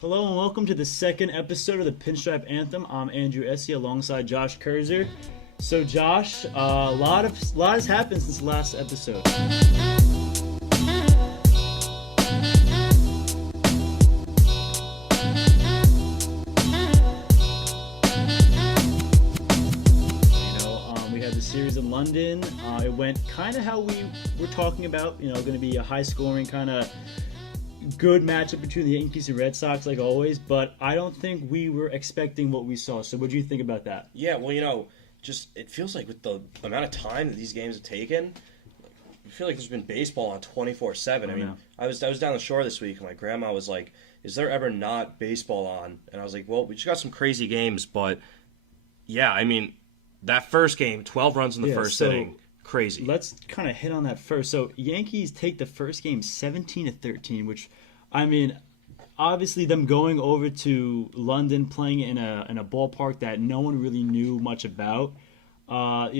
Hello and welcome to the second episode of the Pinstripe Anthem. I'm Andrew Easse alongside Josh Kurzer. So Josh, a lot has happened since the last episode. We had the series in London. It went kind of how we were talking about. Going to be a high-scoring kind of good matchup between the Yankees and Red Sox, like always, but I don't think we were expecting what we saw. So what do you think about that? Yeah, well, just it feels like with the amount of time that these games have taken, I feel like there's been baseball on 24/7. I mean, I was down the shore this week, and my grandma was like, "Is there ever not baseball on?" And I was like, "Well, we just got some crazy games, but yeah, I mean, that first game, 12 runs in the first inning." Crazy. Let's kind of hit on that first. So Yankees take the first game 17-13, which, I mean, obviously them going over to London, playing in a ballpark that no one really knew much about.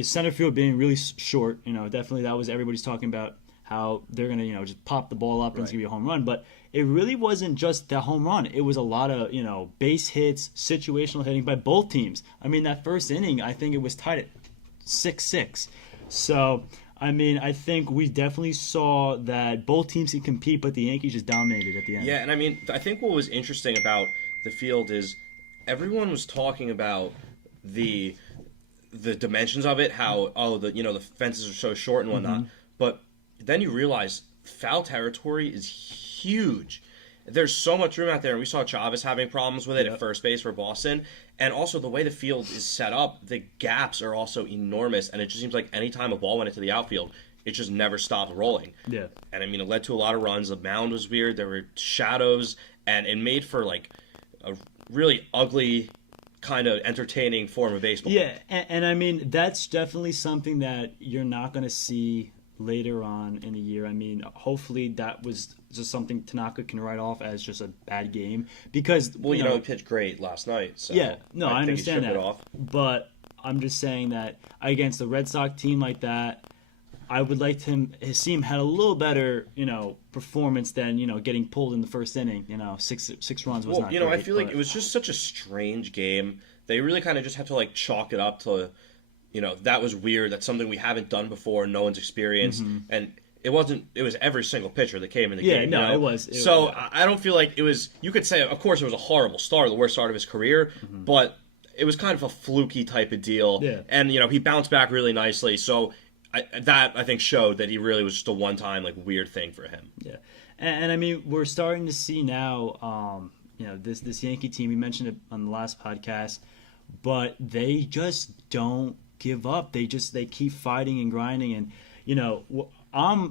Center field being really short, definitely that was everybody's talking about how they're gonna just pop the ball up and it's gonna be a home run. But it really wasn't just the home run. It was a lot of base hits, situational hitting by both teams. I mean, that first inning, I think it was tied at 6-6. So, I mean, I think we definitely saw that both teams can compete, but the Yankees just dominated at the end. Yeah, and I mean, I think what was interesting about the field is everyone was talking about the dimensions of it, how the fences are so short and whatnot. But then you realize foul territory is huge. There's so much room out there, and we saw Chavez having problems with it at first base for Boston. And also, the way the field is set up, the gaps are also enormous, and it just seems like any time a ball went into the outfield, it just never stopped rolling. Yeah. And I mean, it led to a lot of runs. The mound was weird. There were shadows, and it made for like a really ugly, kind of entertaining form of baseball. Yeah, and I mean, that's definitely something that you're not going to see later on in the year. I mean, hopefully that was just something Tanaka can write off as just a bad game because he pitched great last night. So I understand that. But I'm just saying that against a Red Sox team like that, I would like his team had a little better performance than getting pulled in the first inning. Six runs was not great. I feel like it was just such a strange game. They really kind of just had to like chalk it up to that was weird. That's something we haven't done before. No one's experienced. And it wasn't. It was every single pitcher that came in the game. Yeah, no, it was. I don't feel like it was. You could say, of course, it was a horrible start, the worst start of his career. But it was kind of a fluky type of deal. Yeah. And he bounced back really nicely. So I think showed that he really was just a one-time like weird thing for him. Yeah, and I mean we're starting to see now. This Yankee team. We mentioned it on the last podcast, but they just don't give up. They keep fighting and grinding, and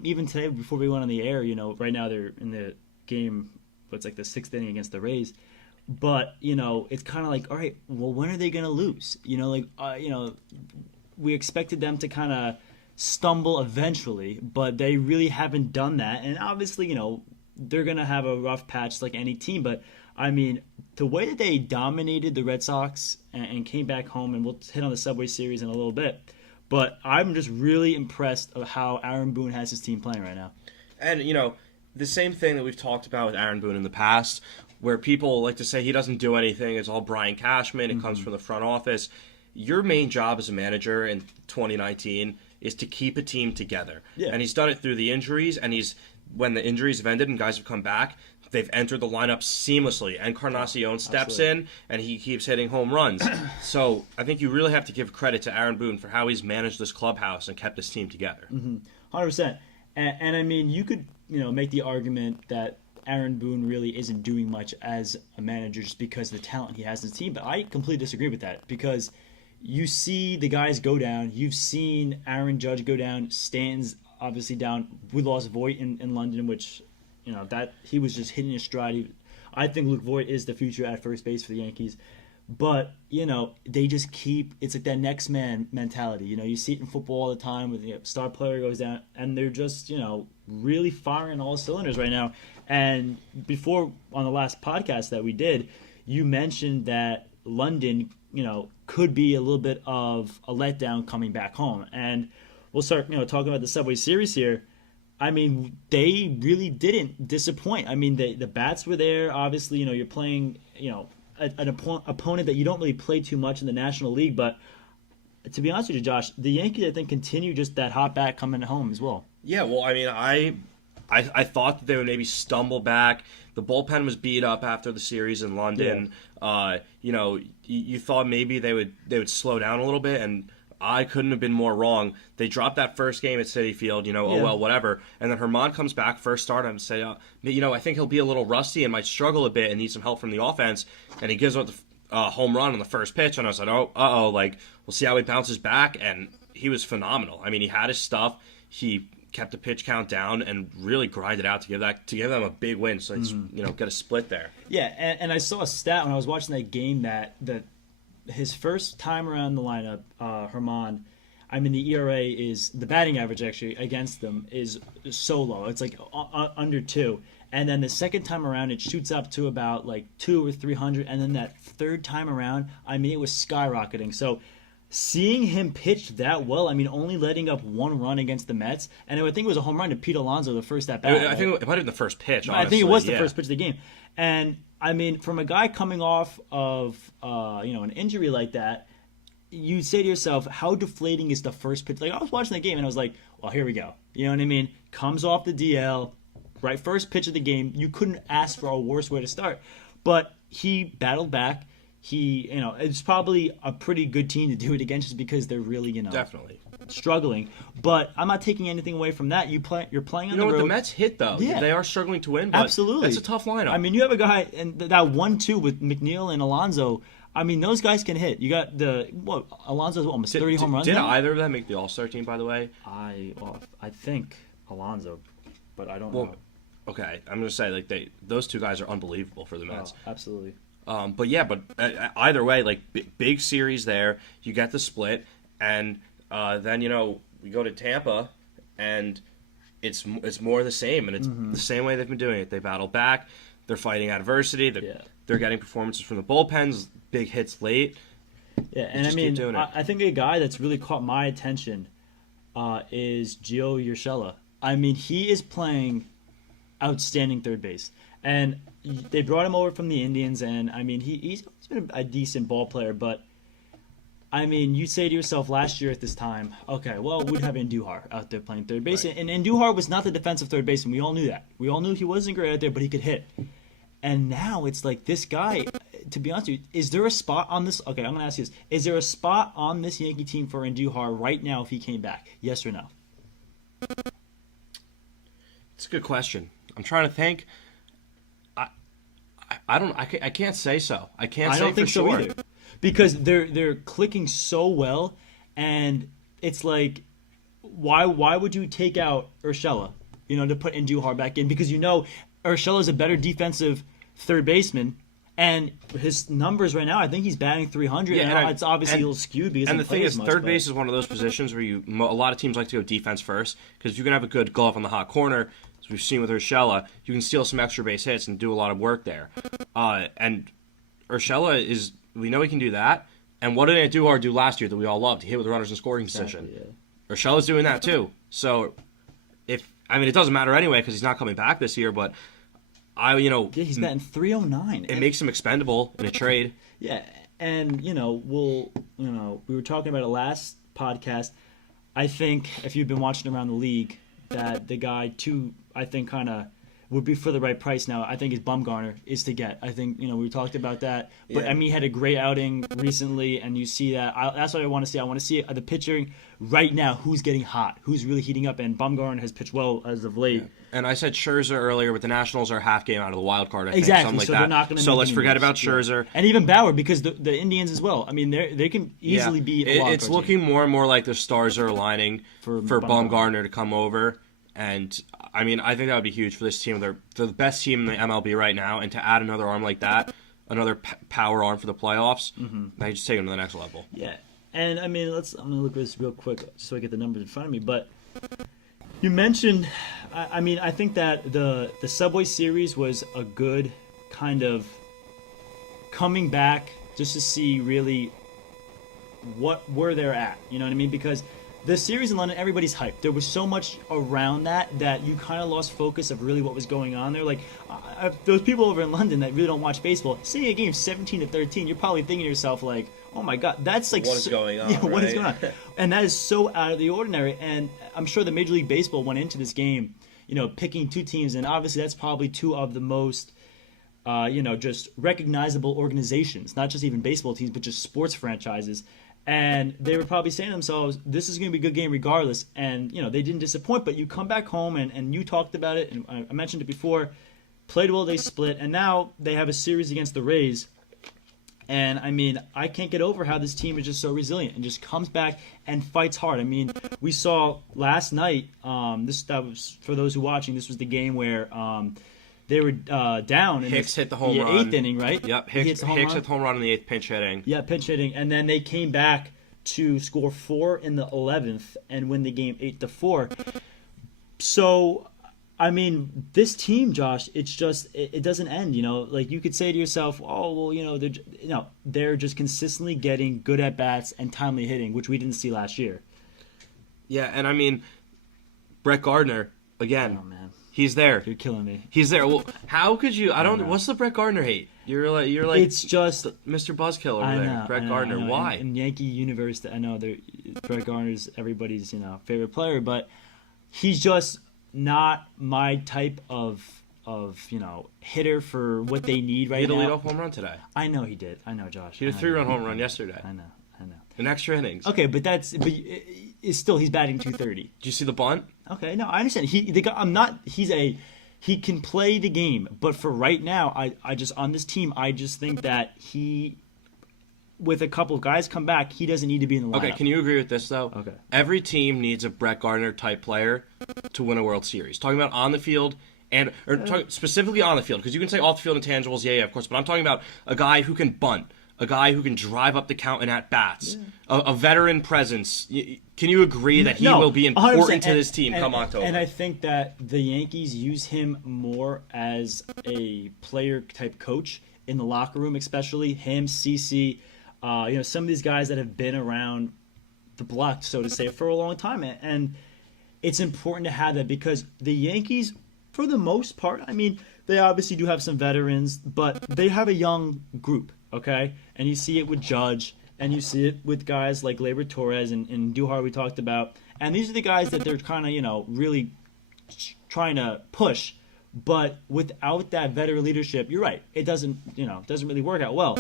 even today before we went on the air, right now they're in the game, what's like the sixth inning against the Rays, but it's kind of like, all right, well, when are they gonna lose? We expected them to kind of stumble eventually, but they really haven't done that, and obviously they're gonna have a rough patch like any team, but I mean, the way that they dominated the Red Sox and came back home, and we'll hit on the Subway Series in a little bit, but I'm just really impressed of how Aaron Boone has his team playing right now. And, the same thing that we've talked about with Aaron Boone in the past, where people like to say he doesn't do anything, it's all Brian Cashman, it comes from the front office. Your main job as a manager in 2019 is to keep a team together. Yeah. And he's done it through the injuries, and when the injuries have ended and guys have come back, they've entered the lineup seamlessly. Encarnacion steps in, and he keeps hitting home runs. So I think you really have to give credit to Aaron Boone for how he's managed this clubhouse and kept this team together. 100%. And I mean, you could make the argument that Aaron Boone really isn't doing much as a manager just because of the talent he has in his team. But I completely disagree with that because you see the guys go down. You've seen Aaron Judge go down. Stanton's obviously down. We lost Voit in London, which that he was just hitting his stride. I think Luke Voit is the future at first base for the Yankees. But, they just keep – it's like that next man mentality. You see it in football all the time with star player goes down, and they're just, really firing all cylinders right now. And before, on the last podcast that we did, you mentioned that London, could be a little bit of a letdown coming back home. And we'll start, talking about the Subway Series here. I mean, they really didn't disappoint. I mean, the bats were there. Obviously, you're playing, an opponent that you don't really play too much in the National League. But to be honest with you, Josh, the Yankees, I think, continue just that hot bat coming home as well. Yeah, well, I mean, I thought that they would maybe stumble back. The bullpen was beat up after the series in London. Yeah. You thought maybe they would slow down a little bit, and I couldn't have been more wrong. They dropped that first game at Citi Field, oh well, whatever. And then Herman comes back, first start, and say, I think he'll be a little rusty and might struggle a bit and need some help from the offense. And he gives up the home run on the first pitch, and I was like, we'll see how he bounces back. And he was phenomenal. I mean, he had his stuff. He kept the pitch count down and really grinded out to give them a big win. So it's get a split there. Yeah, and I saw a stat when I was watching that game that his first time around the lineup, Herman, I mean, the ERA is, the batting average actually against them is so low. It's like under 2. And then the second time around, it shoots up to about like 200 or 300. And then that third time around, I mean, it was skyrocketing. So seeing him pitch that well, I mean, only letting up 1 run against the Mets, and I think it was a home run to Pete Alonso the first at bat. I think it might have been the first pitch. Honestly. I think it was the first pitch of the game. And I mean, from a guy coming off of an injury like that, you say to yourself, how deflating is the first pitch? Like, I was watching that game and I was like, well, here we go. You know what I mean? Comes off the DL, right, first pitch of the game. You couldn't ask for a worse way to start. But he battled back. It's probably a pretty good team to do it against just because they're really, definitely struggling. But I'm not taking anything away from that. You're playing on the road. What the Mets hit though. Yeah. They are struggling to win. But absolutely, it's a tough lineup. I mean, you have a guy and that 1-2 with McNeil and Alonso. I mean, those guys can hit. You got Alonso's almost 30 home runs. Did now? Either of them make the All-Star team? By the way, I think Alonso, but I don't know. Okay, I'm gonna say those two guys are unbelievable for the Mets. Oh, absolutely. But either way, like big series there. You get the split, and then we go to Tampa, and it's more the same, and it's the same way they've been doing it. They battle back. They're fighting adversity. They're getting performances from the bullpens, big hits late. Yeah, and I mean, I think a guy that's really caught my attention is Gio Urshela. I mean, he is playing outstanding third base, and they brought him over from the Indians, and I mean, he's been a decent ball player, but I mean, you say to yourself last year at this time, okay, well, we'd have Andujar out there playing third base, right. And Andujar was not the defensive third baseman. We all knew that. We all knew he wasn't great out there, but he could hit. And now it's like this guy, to be honest with you, is there a spot on this? Okay, I'm going to ask you this. Is there a spot on this Yankee team for Andujar right now if he came back? Yes or no? It's a good question. I'm trying to think. I can't say so. I don't think so either. Because they're clicking so well, and it's like, why would you take out Urshela, to put Andujar back in? Because Urshela is a better defensive third baseman, and his numbers right now, I think he's batting 300. Yeah, and it's obviously a little skewed because. And the thing is, third base is one of those positions where a lot of teams like to go defense first, because if you can have a good glove on the hot corner, as we've seen with Urshela, you can steal some extra base hits and do a lot of work there. And Urshela we know he can do that. And what did Andujar do last year that we all loved? He hit with runners in scoring position. Yeah. Urshela's doing that too. So it doesn't matter anyway because he's not coming back this year. But he's batting 309. It makes him expendable in a trade. Yeah, and we were talking about it last podcast. I think if you've been watching around the league, that the guy too, I think kind of would be for the right price now. I think is Bumgarner is to get. I think we talked about that, but I mean, he had a great outing recently, and you see that. That's what I want to see. I want to see the pitching right now. Who's getting hot? Who's really heating up? And Bumgarner has pitched well as of late. Yeah. And I said Scherzer earlier, but the Nationals are half game out of the wild card. I think, exactly. Something like so that. They're not going to. So let's forget about Scherzer and even Bauer because the Indians as well. I mean, they can easily beat. It's looking more and more like the stars are aligning for Bumgarner to come over. And, I mean, I think that would be huge for this team. They're the best team in the MLB right now, and to add another arm like that, another power arm for the playoffs, they just take them to the next level. Yeah. And, I mean, I'm going to look at this real quick so I get the numbers in front of me. But you mentioned, I think that the Subway Series was a good kind of coming back just to see really where they're at. You know what I mean? Because the series in London, everybody's hyped. There was so much around that you kind of lost focus of really what was going on there. Like, those people over in London that really don't watch baseball, seeing a game 17-13, you're probably thinking to yourself, like, oh my God, that's like... What is going on, Yeah, what is right? going on? And that is so out of the ordinary. And I'm sure the Major League Baseball went into this game, picking two teams, and obviously that's probably two of the most... just recognizable organizations, not just even baseball teams, but just sports franchises. And they were probably saying to themselves, this is going to be a good game regardless. And, they didn't disappoint, but you come back home and you talked about it, and I mentioned it before, played well, they split, and now they have a series against the Rays. And, I can't get over how this team is just so resilient and just comes back and fights hard. We saw last night, that was for those who are watching, this was the game where... they were down. In Hicks hit the home run. 8th inning, right? Yep, Hicks hit the home run in the 8th, pinch hitting. Yeah, pinch hitting. And then they came back to score 4 in the 11th and win the game 8-4. So, this team, Josh, it's just, it doesn't end, Like, you could say to yourself, oh, well, they're just consistently getting good at-bats and timely hitting, which we didn't see last year. Yeah, and Brett Gardner, again... Oh, man. He's there. You're killing me. He's there. Well, how could you? I don't. What's the Brett Gardner hate? You're like. It's just Mr. Buzzkill over there. Brett Gardner. Why? In Yankee universe, I know Brett Gardner's everybody's favorite player, but he's just not my type of hitter for what they need right now. He had a leadoff home run today. I know he did. I know, Josh. He had a 3-run home run yesterday. I know. In extra innings. Okay, but it's still he's batting .230. Did you see the bunt? Okay, no, I understand. He can play the game, but for right now, I just on this team, I just think that he, with a couple of guys come back, he doesn't need to be in the lineup. Okay, can you agree with this though? Okay. Every team needs a Brett Gardner type player to win a World Series. Talking about on the field specifically on the field, because you can say off the field intangibles, yeah, of course, but I'm talking about a guy who can bunt. A guy who can drive up the count and at bats, a veteran presence. Can you agree that he will be important to this team come October? And I think that the Yankees use him more as a player type coach in the locker room, especially him, Easse, some of these guys that have been around the block, so to say, for a long time. And it's important to have that because the Yankees, for the most part, they obviously do have some veterans, but they have a young group. Okay, and you see it with Judge, and you see it with guys like Gleyber Torres and Duhar we talked about, and these are the guys that they're kind of really trying to push, but without that veteran leadership, you're right, it doesn't really work out well.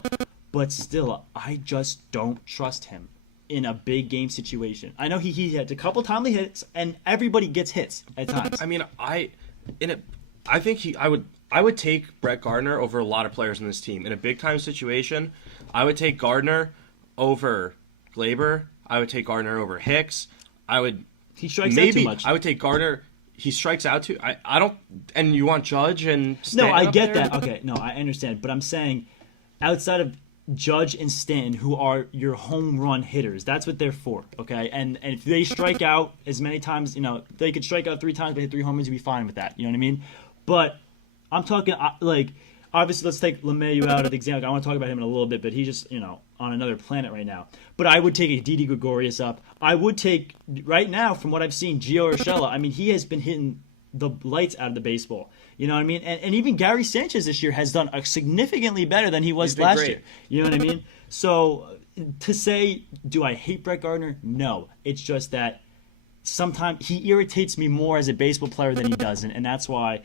But still, I just don't trust him in a big game situation. I know he had a couple timely hits, and everybody gets hits at times. I would take Brett Gardner over a lot of players in this team. In a big-time situation, I would take Gardner over Gleyber. I would take Gardner over Hicks. He strikes out too much. I would take Gardner. He strikes out too. I don't. And you want Judge and Stanton? No, I get there? that. Okay, no, I understand. But I'm saying, outside of Judge and Stanton, who are your home run hitters, that's what they're for. Okay, and if they strike out as many times, they could strike out 3 times, but hit 3 home runs, you'd be fine with that. You know what I mean? But I'm talking, obviously, let's take LeMahieu out of the example. I want to talk about him in a little bit, but he's just, on another planet right now. But I would take a Didi Gregorius up. I would take, right now, from what I've seen, Gio Urshela. He has been hitting the lights out of the baseball. You know what I mean? And even Gary Sanchez this year has done significantly better than he was last year. You know what I mean? So, to say, do I hate Brett Gardner? No. It's just that sometimes he irritates me more as a baseball player than he doesn't, and that's why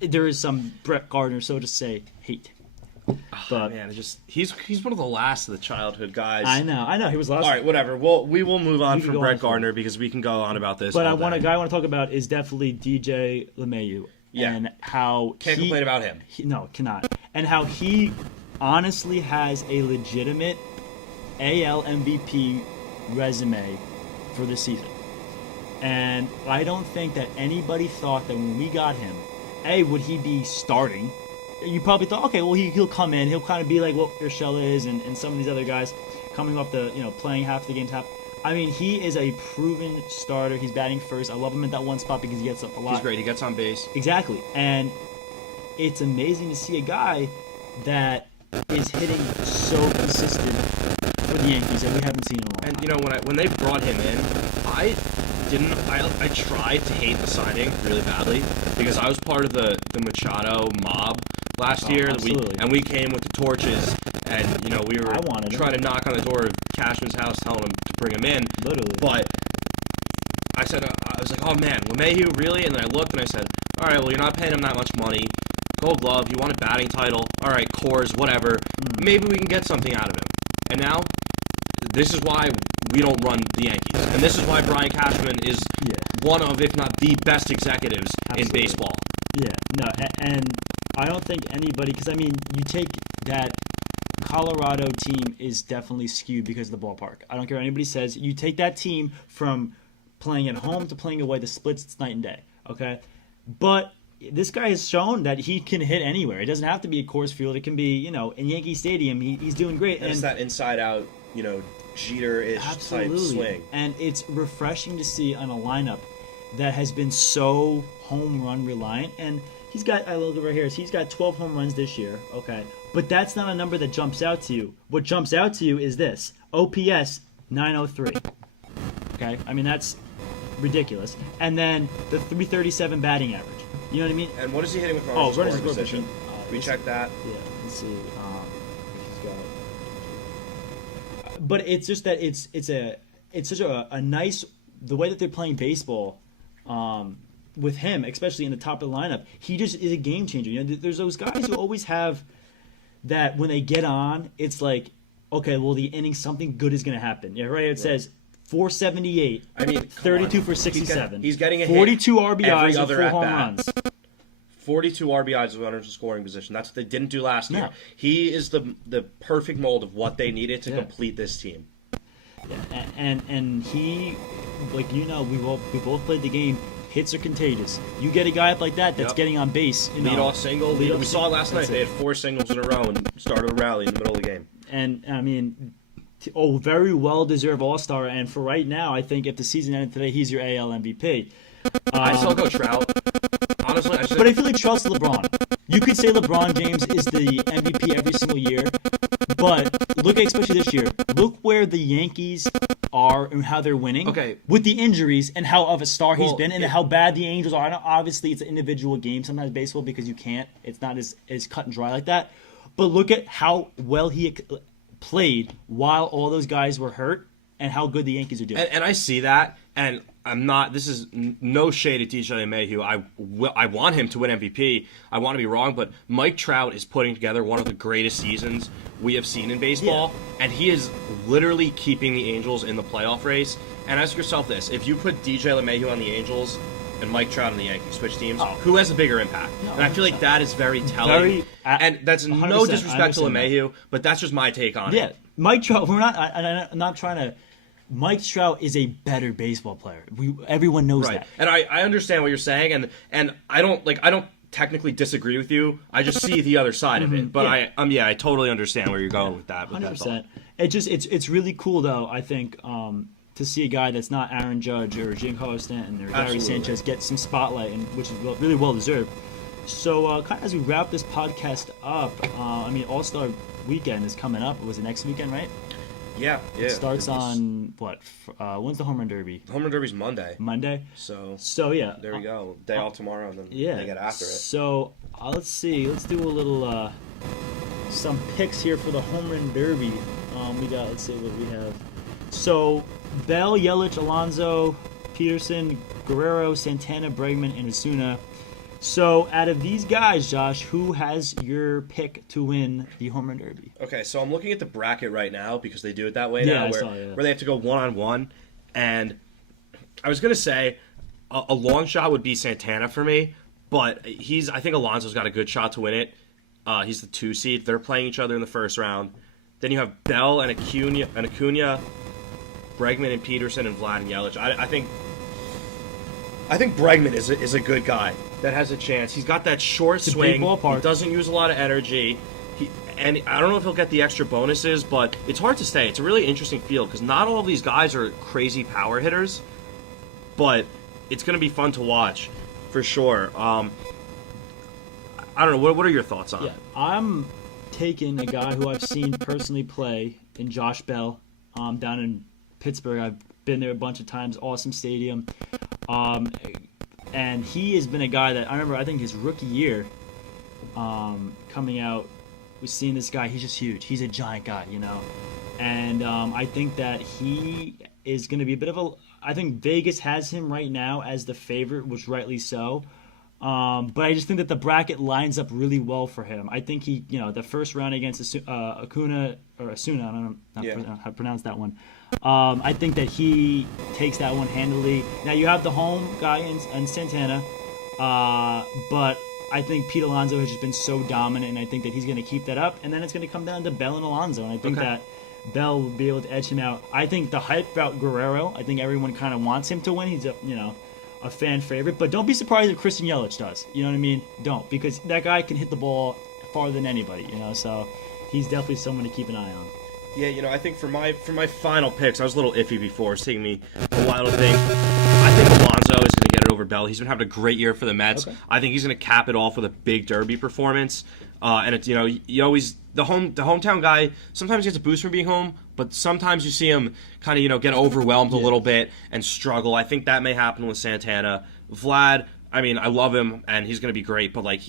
there is some Brett Gardner, so to say, hate. But man, he's one of the last of the childhood guys. I know. He was last. All right, whatever. We will move on from Brett Gardner because we can go on about this. But a guy I want to talk about is definitely DJ LeMahieu. Yeah. And how can't complain about him. No, cannot. And how he honestly has a legitimate AL MVP resume for this season. And I don't think that anybody thought that when we got him, would he be starting? You probably thought, okay, well, he'll come in. He'll kind of be like what Urshela is and some of these other guys coming off the, playing half the games. He is a proven starter. He's batting first. I love him at that one spot because he gets up a lot. He's great. He gets on base. Exactly. And it's amazing to see a guy that is hitting so consistent for the Yankees that we haven't seen in a long time. And you know, when they brought him in, I tried to hate the signing really badly because I was part of the Machado mob last year. Absolutely. We came with the torches, and you know, we were trying to knock on the door of Cashman's house, telling him to bring him in. Literally. But I was like, oh man, LeMahieu, really? And then I looked and I said, all right, well, you're not paying him that much money. Gold Glove, you want a batting title. All right, Coors, whatever. Maybe we can get something out of him. And now, this is why we don't run the Yankees. And this is why Brian Cashman is one of, if not the best executives in baseball. Yeah, no, and I don't think anybody, because I mean, you take that Colorado team is definitely skewed because of the ballpark. I don't care what anybody says. You take that team from playing at home to playing away, the splits, it's night and day, okay? But this guy has shown that he can hit anywhere. It doesn't have to be at Coors Field. It can be, you know, in Yankee Stadium. He's doing great. And it's that inside-out, you know, Jeter-ish type swing. And it's refreshing to see on a lineup that has been so home run reliant. And he's got, I look right here, he's got 12 home runs this year, okay? But that's not a number that jumps out to you. What jumps out to you is this, OPS 903. Okay? I mean, that's ridiculous. And then the 337 batting average. You know what I mean? And what is he hitting with runners in scoring position? We check that. Yeah, let's see. He's got. But it's just that it's such a nice, the way that they're playing baseball, with him, especially in the top of the lineup. He just is a game changer. You know, there's those guys who always have that when they get on, it's like, okay, well, the inning, something good is going to happen. Yeah, right. It says 478. I mean, 32 for 67. He's getting a 42 hit RBIs and 4 home runs. 42 RBIs of runners in scoring position. That's what they didn't do last year. No. He is the perfect mold of what they needed to complete this team. Yeah, and he, like, you know, we both played the game. Hits are contagious. You get a guy up like that that's getting on base. You know, lead off single. We saw it last night. They had 4 singles in a row and started a rally in the middle of the game. And I mean, very well deserved All-Star. And for right now, I think if the season ended today, he's your AL MVP. I still go Trout. Honestly, but I feel like Trout's LeBron. You could say LeBron James is the MVP every single year, but look at, especially this year, look where the Yankees are and how they're winning. Okay. With the injuries and how of a star he's been and how bad the Angels are. I know obviously it's an individual game sometimes baseball because you can't. It's not as cut and dry like that. But look at how well he played while all those guys were hurt and how good the Yankees are doing. And I see that, and I'm not. This is no shade at DJ LeMahieu. I want him to win MVP. I want to be wrong, but Mike Trout is putting together one of the greatest seasons we have seen in baseball, and he is literally keeping the Angels in the playoff race. And ask yourself this: if you put DJ LeMahieu on the Angels and Mike Trout on the Yankees, switch teams, who has a bigger impact? No, and I feel like that is very telling. And that's no disrespect to LeMahieu, but that's just my take on it. Yeah, Mike Trout. I'm not trying to. Mike Trout is a better baseball player. Everyone knows that. And I understand what you're saying, and I don't technically disagree with you. I just see the other side of it. But I totally understand where you're going with that. 100%. It's really cool though. I think to see a guy that's not Aaron Judge or Giancarlo Stanton or Gary Sanchez get some spotlight, which is really well deserved. So kind of as we wrap this podcast up, I mean All-Star Weekend is coming up. Was it next weekend, right? Yeah. It starts on what? When's the Home Run Derby? The Home Run Derby's Monday. So yeah. There we go. Day off tomorrow, and then they get after it. So let's see. Let's do a little some picks here for the Home Run Derby. Let's see what we have. So Bell, Yelich, Alonso, Peterson, Guerrero, Santana, Bregman, and Osuna. So, out of these guys, Josh, who has your pick to win the Home Run Derby? Okay, so I'm looking at the bracket right now because they do it that way now, where they have to go one-on-one. And I was going to say a long shot would be Santana for me, but I think Alonso's got a good shot to win it. He's the 2 seed. They're playing each other in the first round. Then you have Bell and Acuna, Bregman and Peterson, and Vlad and Yelich. I think Bregman is a good guy that has a chance. He's got that short swing. He doesn't use a lot of energy. And I don't know if he'll get the extra bonuses, but it's hard to say. It's a really interesting field because not all of these guys are crazy power hitters, but it's going to be fun to watch for sure. I don't know. What are your thoughts on it? I'm taken a guy who I've seen personally play in Josh Bell down in Pittsburgh. I've been there a bunch of times. Awesome stadium. And he has been a guy that I remember, I think his rookie year coming out, we've seen this guy. He's just huge. He's a giant guy, you know. And I think that he is going to be a bit of a... I think Vegas has him right now as the favorite, which rightly so. But I just think that the bracket lines up really well for him. I think he, you know, the first round against Asuna, I don't know how to pronounce that one. I think that he takes that one handily. Now you have the home guy in Santana, but I think Pete Alonso has just been so dominant, and I think that he's going to keep that up. And then it's going to come down to Bell and Alonso, and I think that Bell will be able to edge him out. I think the hype about Guerrero, I think everyone kind of wants him to win. He's a fan favorite, but don't be surprised if Christian Yelich does. You know what I mean? Don't, because that guy can hit the ball farther than anybody. You know, so he's definitely someone to keep an eye on. Yeah, you know, I think for my final picks, I was a little iffy before. It's taking me a while to think. I think Alonso is going to get it over Bell. He's been having a great year for the Mets. Okay. I think he's going to cap it off with a big Derby performance. And it's, you know, you always the hometown guy. Sometimes he gets a boost from being home, but sometimes you see him kind of, you know, get overwhelmed a little bit and struggle. I think that may happen with Santana. Vlad, I mean, I love him and he's going to be great, but like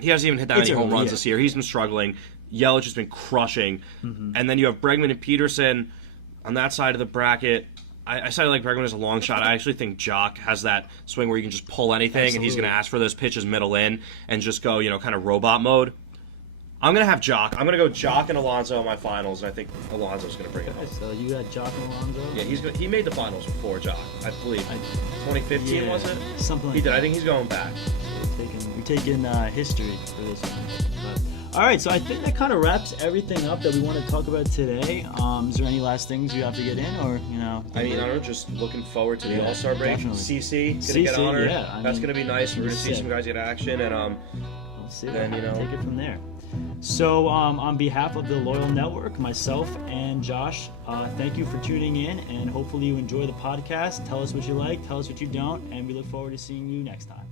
he hasn't even hit that many home runs this year. He's been struggling. Yelich has been crushing. Mm-hmm. And then you have Bregman and Peterson on that side of the bracket. I said I like Bregman as a long shot. I actually think Jock has that swing where you can just pull anything, and he's going to ask for those pitches middle in and just go, you know, kind of robot mode. I'm going to have Jock. I'm going to go Jock and Alonso in my finals, and I think Alonso's going to bring it home. So you got Jock and Alonso? Yeah, he made the finals before Jock, I believe. 2015, was it? Something like he did. that. I think he's going back. We're taking history for this one. All right, so I think that kind of wraps everything up that we want to talk about today. Is there any last things you have to get in, or you know? I mean, I don't know. Just looking forward to the All-Star break. Definitely. CC gonna get honored. Yeah, that's gonna be nice. We're gonna see some guys get action, and we'll see. Then you know, take it from there. So, on behalf of the Loyal Network, myself and Josh, thank you for tuning in, and hopefully you enjoy the podcast. Tell us what you like, tell us what you don't, and we look forward to seeing you next time.